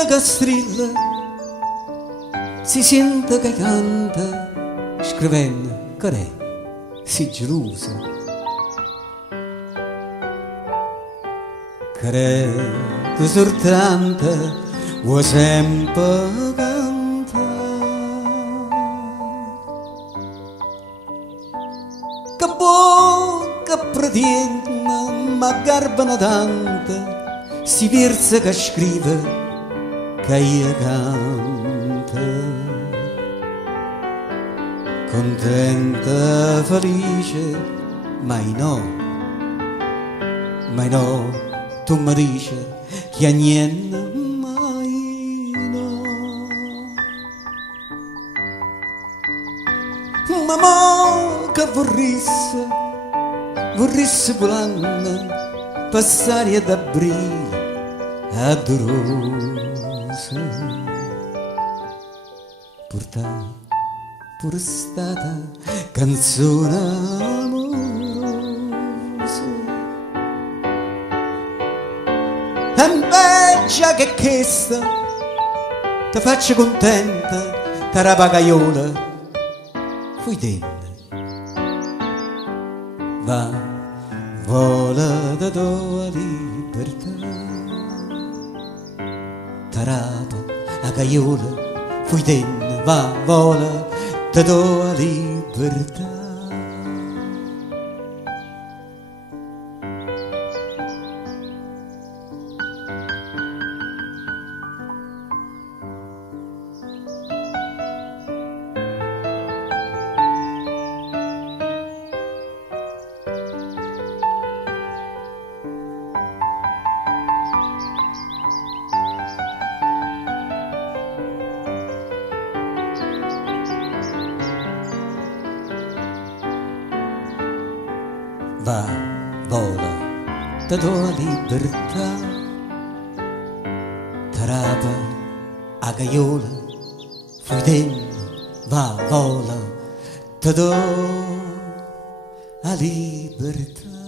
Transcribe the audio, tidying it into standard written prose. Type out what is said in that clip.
strilla che strilla, si sente che canta, scrivendo che è, si gelosa. Credo soltanto vuoi sempre cantare, che bocca pretende ma garbano tanto, si versa che scrive che io canta, contenta, felice, mai no, tu mi dici che a niente mai no. Ma mo che vorrisse volando passare ad aprile a rose, portare pure stata canzone amorosa. E invece che questa ti faccio contenta, tara pagaiola, fui dentro. Va, vola da tua libertà, tarapa a gaiola, fui dentro. Va, vola da tua libertà. Va, vola da tua libertà, tarapa a gaiola, fui dentro. Va, vola da tua libertà.